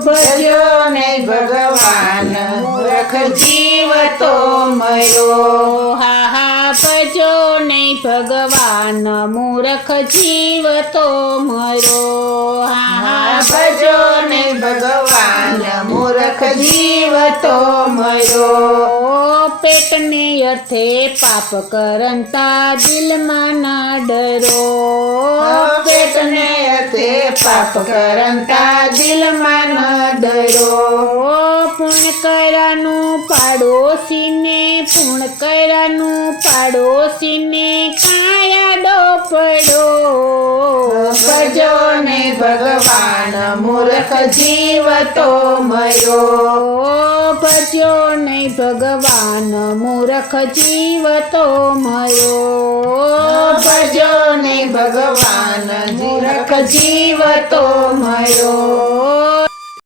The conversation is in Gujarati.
ભજો નહીં ભગવાન મૂર્ખ જીવ તો મર્યો હા હા ભજો નહીં ભગવાન મૂર્ખ જીવ તો મર્યો હા હા ભજો નહીં ભગવાન મૂર્ખ જીવ તો મર્યો પેટને અર્થે પાપ કરંતા દિલમાં ના ડરો પેટને અર્થે પાપ કરંતા દિલમાં ન ડરો પૂર્ણ કર્યાનું પાડોશીને પૂર્ણ કર્યાનું પાડોશીને કાયાડો પડો ભજો નહીં ભગવાન મૂર્ખ જીવ તો મર્યો ભજો નહીં ભગવાન મૂર્ખ જીવ તો મર્યો ભજો નહીં ભગવાન મૂર્ખ જીવ તો મર્યો